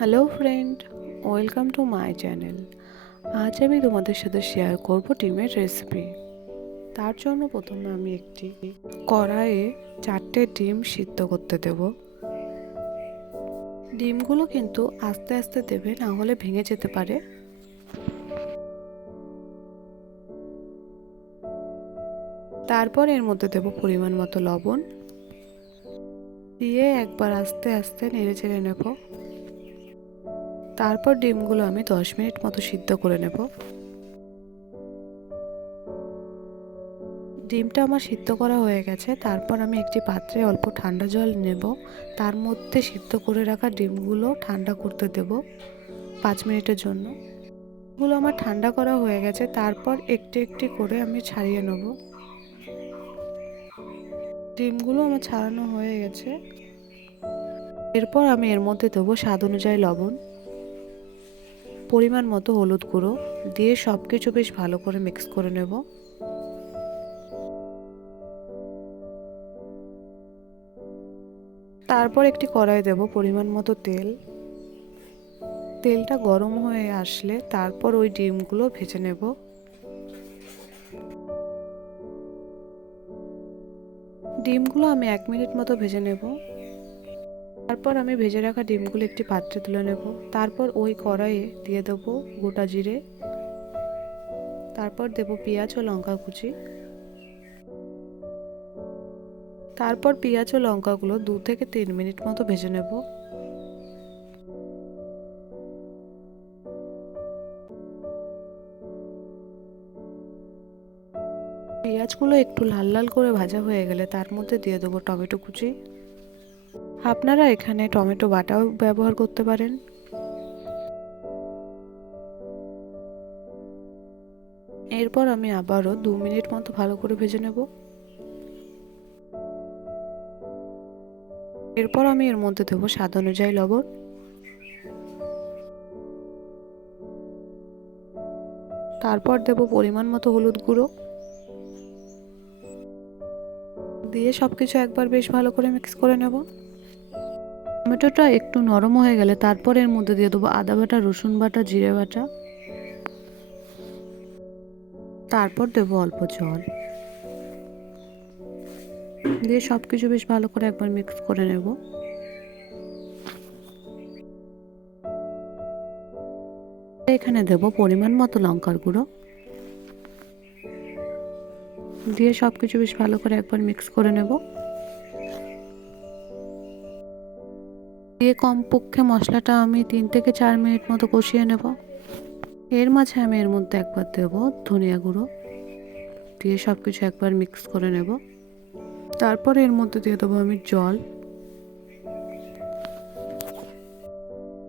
Hello friend, welcome to my channel. আজ আমি তোমাদের সাথে শেয়ার করব ডিমের রেসিপি। তার জন্য প্রথমে আমি একটি কড়াইয়ে 4টে ডিম সিদ্ধ করতে দেব। ডিমগুলো কিন্তু আস্তে আস্তে দেবে, না হলে ভেঙে যেতে পারে। তারপর এর মধ্যে দেব পরিমাণ মতো লবণ, দিয়ে একবার আস্তে আস্তে নেড়ে চেড়ে নেব। তারপর ডিমগুলো আমি 10 মিনিট মতো সিদ্ধ করে নেব। ডিমটা আমার সিদ্ধ করা হয়ে গেছে। তারপর আমি একটি পাত্রে অল্প ঠান্ডা জল নেব, তার মধ্যে সিদ্ধ করে রাখা ডিমগুলো ঠান্ডা করতে দেব 5 মিনিটের জন্য। এগুলো আমার ঠান্ডা করা হয়ে গেছে। তারপর একটি একটি করে আমি ছাড়িয়ে নেব। ডিমগুলো আমার ছাড়ানো হয়ে গেছে। এরপর আমি এর মধ্যে দেবো স্বাদ অনুযায়ী লবণ, পরিমাণ মতো হলুদ গুঁড়ো, দিয়ে সব কিছু বেশ ভালো করে মিক্স করে নেব। তারপর একটি কড়াই দেব পরিমাণ মতো তেল। তেলটা গরম হয়ে আসলে তারপর ওই ডিমগুলো ভেজে নেব। ডিমগুলো আমি 1 মিনিট মতো ভেজে নেব। তারপর আমি ভেজে রাখা ডিমগুলো একটি পাত্রে তুলে নেব। তারপর ওই কড়াইয়ে দিয়ে দেব গোটা জিরে, তারপর দেব পেঁয়াজ ও লঙ্কা কুচি। তারপর পেঁয়াজ ও লঙ্কাগুলো 2 থেকে 3 মিনিট মতো ভেজে নেব। পেঁয়াজগুলো একটু লাল লাল করে ভাজা হয়ে গেলে তার মধ্যে দিয়ে দেবো টমেটো কুচি। আপনারা এখানে টমেটো বাটাও ব্যবহার করতে পারেন। এরপর আমি আবারও 2 মিনিট মতো ভালো করে ভেজে নেব। এরপর আমি এর মধ্যে দেবো স্বাদ অনুযায়ী লবণ, তারপর দেব পরিমাণ মতো হলুদ গুঁড়ো, দিয়ে সবকিছু একবার বেশ ভালো করে মিক্স করে নেব। টমেটোটা একটু নরম হয়ে গেলে তারপর এর মধ্যে দিয়ে দেবো আদা বাটা, রসুন বাটা, জিরে বাটা, তারপর দেবো অল্প জল, দিয়ে সবকিছু বেশ ভালো করে একবার মিক্স করে নেব। এখানে দেব পরিমাণ মতো লঙ্কার গুঁড়ো, দিয়ে সবকিছু বেশ ভালো করে একবার মিক্স করে নেব। দিয়ে কমপক্ষে মশলাটা আমি 3 থেকে 4 মিনিট মতো কষিয়ে নেব। এর মাঝে আমি এর মধ্যে একবার দেব ধনিয়া গুঁড়ো, দিয়ে সবকিছু একবার মিক্স করে নেব। তারপর এর মধ্যে দিয়ে দেবো আমি জল,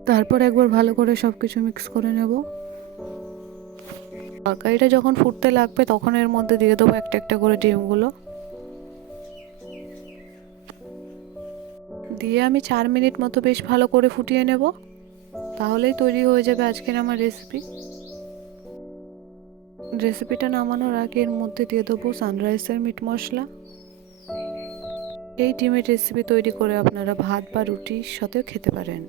তারপর একবার ভালো করে সবকিছু মিক্স করে নেব। তরকারিটা যখন ফুটতে লাগবে তখন এর মধ্যে দিয়ে দেবো একটা একটা করে ডিমগুলো, দিয়ে আমি 4 মিনিট মতো বেশ ভালো করে ফুটিয়ে নেব। তাহলেই তৈরি হয়ে যাবে আজকের আমার রেসিপিটা নামানোর আগে এর মধ্যে দিয়ে দেবো সানরাইসের মিট মশলা। এই ডিমের রেসিপি তৈরি করে আপনারা ভাত বা রুটির সাথেও খেতে পারেন।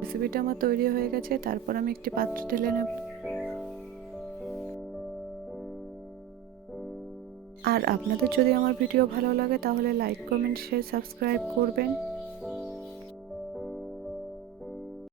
রেসিপিটা আমার তৈরি হয়ে গেছে। তারপর আমি একটি পাত্রে ঢেলে নেব। আর আপনাদের যদি আমার ভিডিও ভালো লাগে তাহলে লাইক, কমেন্ট, শেয়ার, সাবস্ক্রাইব করবেন।